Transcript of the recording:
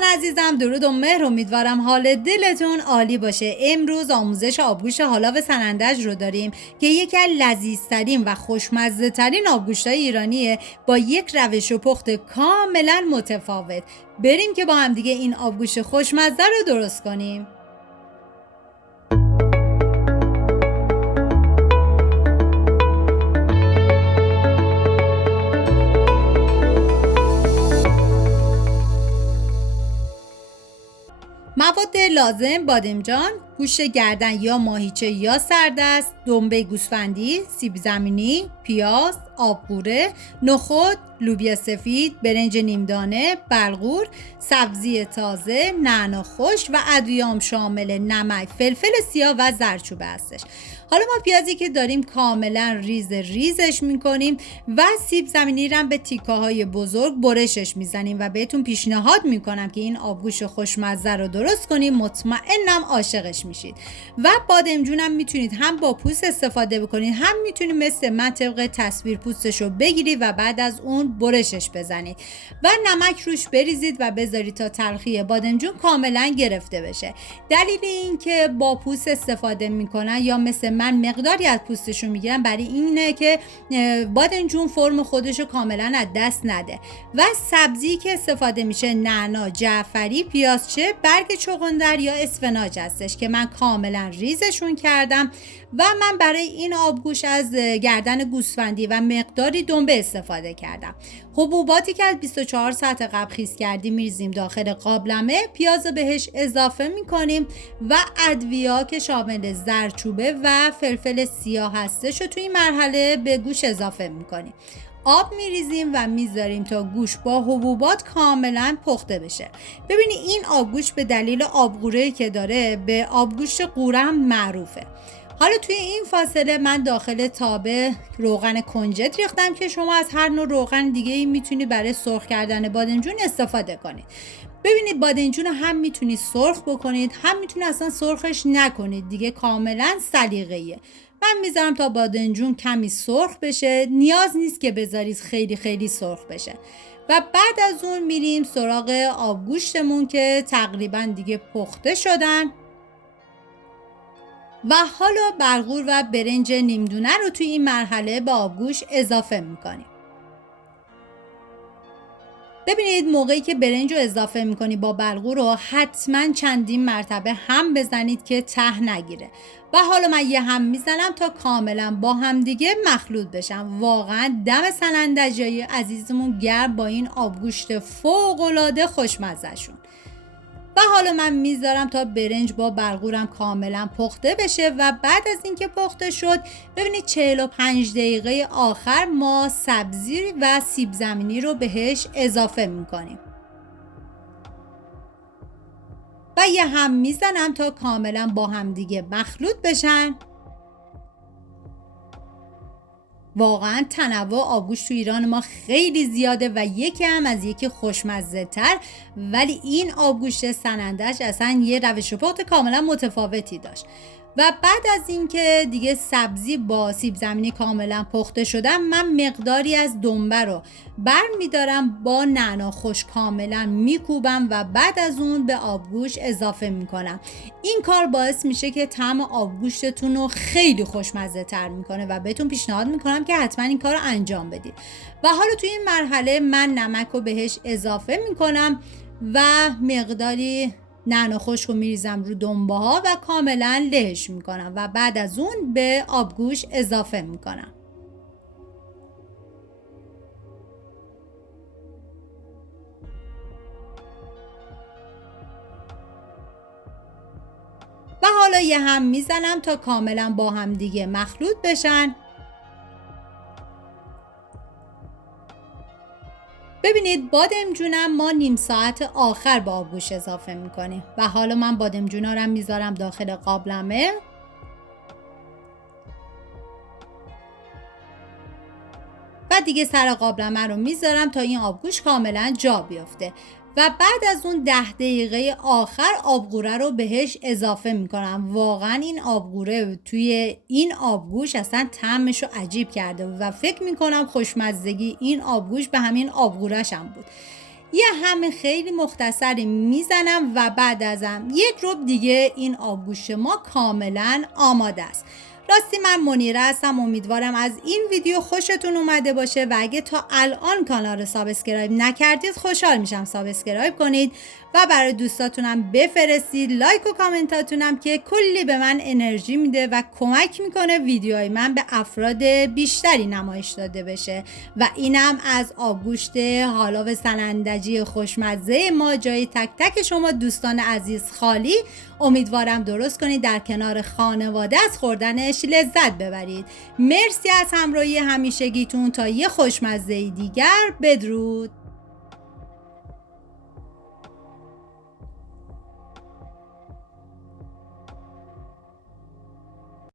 دوستان عزیزم، درود و مهر. امیدوارم حال دلتون عالی باشه. امروز آموزش آبگوشت حالاو سنندج رو داریم که یکی از لذیذترین و خوشمزه ترین آبگوشت‌های ایرانیه با یک روش و پخت کاملا متفاوت. بریم که با هم دیگه این آبگوشت خوشمزه رو درست کنیم. مواد لازم: بادمجان، گوشت گردن یا ماهیچه یا سردست، دنبه گوسفندی، سیب زمینی، پیاز، آبقوره، نخود، لوبیا سفید، برنج نیمدانه، بلغور، سبزی تازه، نعنا خشک و ادویه‌ام شامل نمک، فلفل سیاه و زردچوبه هستش. حالا ما پیازی که داریم کاملا ریزش میکنیم و سیب زمینی رو به تیکه های بزرگ برشش میزنیم و بهتون پیشنهاد میکنم که این آبگوشت خوشمزه رو درست کنیم. مطمئنم عاشقش میشید. و بادمجونم میتونید هم با پوست استفاده بکنید، هم میتونید مثل من طبق تصویر پوستش رو بگیرید و بعد از اون برشش بزنید و نمک روش بریزید و بذارید تا تلخی بادمجون کاملا گرفته بشه. دلیل این که با پوست استفاده میکنن یا مثل من مقداری از پوستشو میگیرم برای اینه که بادمجون فرم خودشو کاملا از دست نده. و سبزی که استفاده میشه نعنا، جعفری، پیازچه، برگ چغندر یا اسفناج هستش که من کاملا ریزشون کردم. و من برای این آبگوشت از گردن گوسفندی و مقداری دنبه استفاده کردم. حبوباتی که از 24 ساعت قبل خیس کردیم میریزیم داخل قابلمه، پیاز رو بهش اضافه میکنیم و ادویه‌ها که شامل زردچوبه و فلفل سیاه هستش رو توی این مرحله به گوشت اضافه میکنیم. آب میریزیم و میذاریم تا گوشت با حبوبات کاملا پخته بشه. ببینید این آبگوشت به دلیل آبقوره‌ای که داره به آبگوشت قوره هم معروفه. حالا توی این فاصله من داخل تابه روغن کنجد ریختم که شما از هر نوع روغن دیگه ای میتونید برای سرخ کردن بادمجون استفاده کنید. ببینید بادمجون هم میتونید سرخ بکنید، هم میتونید اصلا سرخش نکنید، دیگه کاملا سلیقه‌ایه. من میذارم تا بادمجون کمی سرخ بشه، نیاز نیست که بذارید خیلی سرخ بشه. و بعد از اون میریم سراغ آبگوشتمون که تقریبا دیگه پخته شدن و حالا بلغور و برنج نیمدونه رو توی این مرحله به آبگوشت اضافه میکنیم. ببینید موقعی که برنج رو اضافه میکنی با بلغور رو حتما چندین مرتبه هم بزنید که ته نگیره. و حالا من یه هم میزنم تا کاملا با هم دیگه مخلوط بشن. واقعا دم سنندجای عزیزمون گرم با این آبگوشت فوق‌العاده خوشمزه شون. و حالا من میذارم تا برنج با بلغورم کاملا پخته بشه و بعد از اینکه پخته شد ببینید 45 دقیقه آخر ما سبزی و سیب زمینی رو بهش اضافه میکنیم و یه هم میزنم تا کاملا با هم دیگه مخلوط بشن. واقعا تنوع آبگوشت تو ایران ما خیلی زیاده و یکی هم از یکی خوشمزه تر، ولی این آبگوشت سنندج اصلا یه روش پخت کاملا متفاوتی داشت. و بعد از اینکه دیگه سبزی با سیب زمینی کاملا پخته شدم من مقداری از دنبه رو برمیدارم با نعنا خشک کاملا میکوبم و بعد از اون به آبگوشت اضافه میکنم. این کار باعث میشه که طعم آبگوشتتون رو خیلی خوشمزه تر میکنه و بهتون پیشنهاد میکنم که حتما این کار رو انجام بدید. و حالا توی این مرحله من نمک رو بهش اضافه میکنم و مقداری نعنا خشک رو میریزم رو دنبه ها و کاملا لهش میکنم و بعد از اون به آبگوشت اضافه میکنم. و حالا یه هم میزنم تا کاملا با هم دیگه مخلوط بشن. ببینید بادمجونم ما نیم ساعت آخر با آبگوشت اضافه میکنیم و حالا من بادمجونا رو میذارم داخل قابلمه و دیگه سر قابلمه رو میذارم تا این آبگوشت کاملا جا بیفته. و بعد از اون 10 دقیقه آخر آبقوره رو بهش اضافه میکنم. واقعا این آبقوره توی این آبگوشت اصلا طعمش رو عجیب کرده و فکر میکنم خوشمزگی این آبگوشت به همین آبقوره‌ش هم بود. یه همه خیلی مختصری میزنم و بعد ازم 1 ربع دیگه این آبگوشت ما کاملا آماده است. راستی من منیره هستم، امیدوارم از این ویدیو خوشتون اومده باشه و اگه تا الان کانال رو سابسکرایب نکردید خوشحال میشم سابسکرایب کنید و برای دوستاتونم بفرستید. لایک و کامنتاتونم که کلی به من انرژی میده و کمک میکنه ویدیوهای من به افراد بیشتری نمایش داده بشه. و اینم از آبگوشت حالا سنندجی خوشمزه ما جای تک تک شما دوستان عزیز خالی. امیدوارم درست کنید، در کنار خانواده از خوردنش لذت ببرید. مرسی از همراهی همیشگیتون. تا یه خوشمزه دیگر، بدرود.